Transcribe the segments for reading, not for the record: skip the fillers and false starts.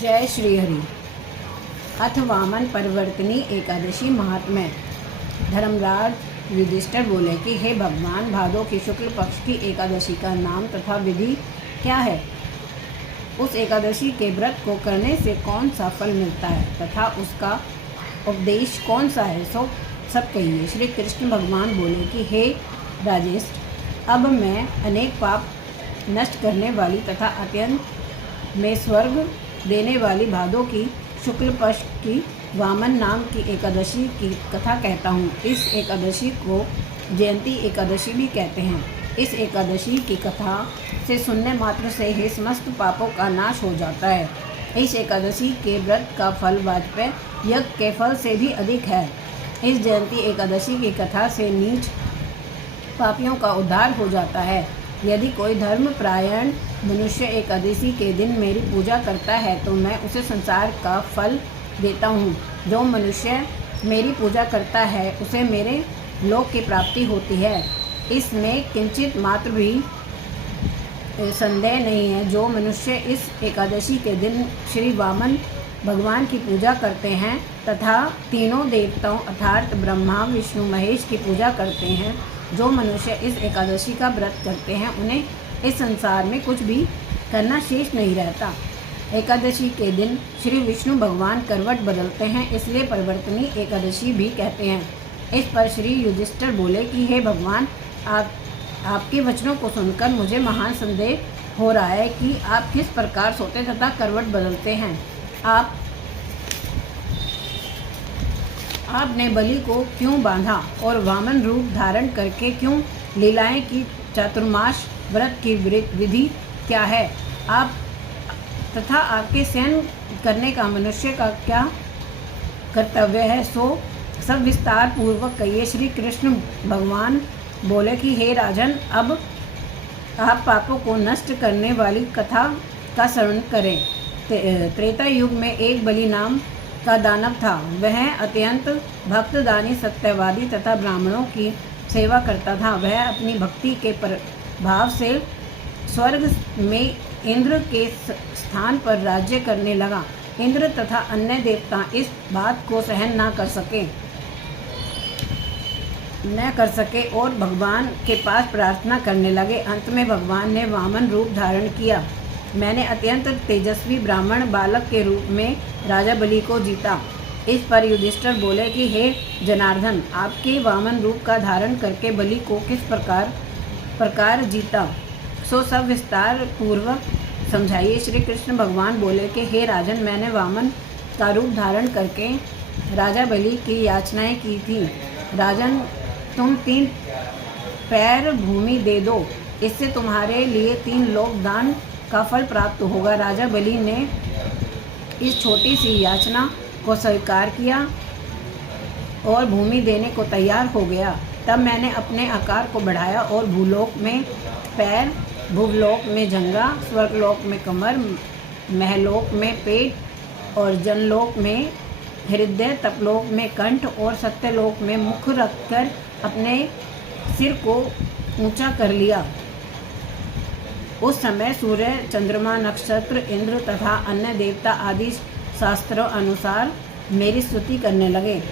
जय श्री हरि। अथ वामन परिवर्तनी एकादशी महात्म्य। धर्मराज युधिष्ठिर बोले कि हे भगवान, भादों की शुक्ल पक्ष की एकादशी का नाम तथा विधि क्या है? उस एकादशी के व्रत को करने से कौन सा फल मिलता है तथा उसका उपदेश कौन सा है, सो सब कहिए। श्री कृष्ण भगवान बोले कि हे राजेश, अब मैं अनेक पाप नष्ट करने वाली तथा अत्यंत में स्वर्ग देने वाली भादों की शुक्ल पक्ष की वामन नाम की एकादशी की कथा कहता हूँ। इस एकादशी को जयंती एकादशी भी कहते हैं। इस एकादशी की कथा से सुनने मात्र से ही समस्त पापों का नाश हो जाता है। इस एकादशी के व्रत का फल वाजपेय यज्ञ के फल से भी अधिक है। इस जयंती एकादशी की कथा से नीच पापियों का उद्धार हो जाता है। यदि कोई धर्मपरायण मनुष्य एकादशी के दिन मेरी पूजा करता है तो मैं उसे संसार का फल देता हूँ। जो मनुष्य मेरी पूजा करता है उसे मेरे लोक की प्राप्ति होती है। इसमें किंचित मात्र भी संदेह नहीं है। जो मनुष्य इस एकादशी के दिन श्री वामन भगवान की पूजा करते हैं तथा तीनों देवताओं अर्थात ब्रह्मा विष्णु महेश की पूजा करते हैं, जो मनुष्य इस एकादशी का व्रत करते हैं उन्हें इस संसार में कुछ भी करना शेष नहीं रहता। एकादशी के दिन श्री विष्णु भगवान करवट बदलते हैं, इसलिए परिवर्तनी एकादशी भी कहते हैं। इस पर श्री युधिष्ठिर बोले कि हे भगवान, आपके वचनों को सुनकर मुझे महान संदेह हो रहा है कि आप किस प्रकार सोते तथा करवट बदलते हैं। आपने बलि को क्यों बांधा और वामन रूप धारण करके क्यों लीलाएं की? चातुर्मास व्रत की विधि क्या है? आप तथा आपके शयन करने का मनुष्य का क्या कर्तव्य है, सो सब विस्तार पूर्वक कहिए। श्री कृष्ण भगवान बोले कि हे राजन, अब आप पापों को नष्ट करने वाली कथा का श्रवण करें। त्रेता युग में एक बलि नाम का दानव था। वह अत्यंत भक्तदानी, सत्यवादी तथा ब्राह्मणों की सेवा करता था। वह अपनी भक्ति के प्रभाव से स्वर्ग में इंद्र के स्थान पर राज्य करने लगा। इंद्र तथा अन्य देवता इस बात को सहन न कर सके और भगवान के पास प्रार्थना करने लगे। अंत में भगवान ने वामन रूप धारण किया। मैंने अत्यंत तेजस्वी ब्राह्मण बालक के रूप में राजा बलि को जीता। इस पर युधिष्ठिर बोले कि हे जनार्दन, आपके वामन रूप का धारण करके बलि को किस प्रकार जीता, सो सब विस्तार पूर्वक समझाइए। श्री कृष्ण भगवान बोले कि हे राजन, मैंने वामन का रूप धारण करके राजा बलि की याचनाएं की थी। राजन, तुम 3 पैर भूमि दे दो, इससे तुम्हारे लिए 3 लोक दान का फल प्राप्त होगा। राजा बलि ने इस छोटी सी याचना को स्वीकार किया और भूमि देने को तैयार हो गया। तब मैंने अपने आकार को बढ़ाया और भूलोक में पैर, भूलोक में जंघा, स्वर्गलोक में कमर, महलोक में पेट और जनलोक में हृदय, तपलोक में कंठ और सत्यलोक में मुख रखकर अपने सिर को ऊंचा कर लिया। उस समय सूर्य, चंद्रमा, नक्षत्र, इंद्र तथा अन्य देवता आदि शास्त्रों अनुसार मेरी स्तुति करने लगे।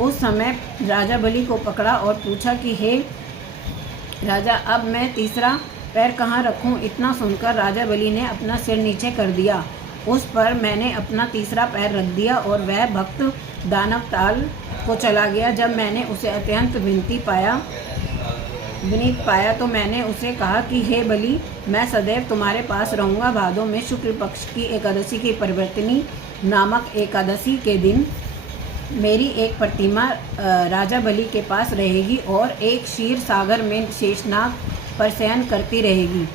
उस समय राजा बलि को पकड़ा और पूछा कि हे राजा, अब मैं तीसरा पैर कहाँ रखूँ? इतना सुनकर राजा बलि ने अपना सिर नीचे कर दिया। उस पर मैंने अपना तीसरा पैर रख दिया और वह भक्त दानव ताल को चला गया। जब मैंने उसे अत्यंत विनीत पाया तो मैंने उसे कहा कि हे बलि, मैं सदैव तुम्हारे पास रहूँगा। भादों में शुक्ल पक्ष की एकादशी की परिवर्तनी नामक एकादशी के दिन मेरी एक प्रतिमा राजा बलि के पास रहेगी और एक क्षीर सागर में शेषनाग पर शयन करती रहेगी।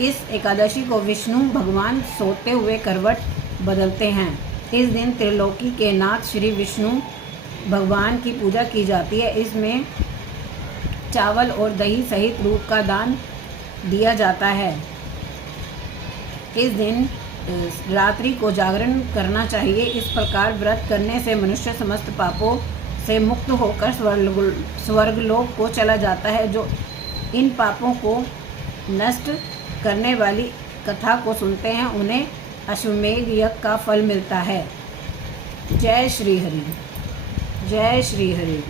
इस एकादशी को विष्णु भगवान सोते हुए करवट बदलते हैं। इस दिन त्रिलोकी के नाथ श्री विष्णु भगवान की पूजा की जाती है। इसमें चावल और दही सहित रूप का दान दिया जाता है। इस दिन रात्रि को जागरण करना चाहिए। इस प्रकार व्रत करने से मनुष्य समस्त पापों से मुक्त होकर स्वर्गलोक को चला जाता है। जो इन पापों को नष्ट करने वाली कथा को सुनते हैं उन्हें अश्वमेध यज्ञ का फल मिलता है। जय श्री हरि, जय श्री हरि।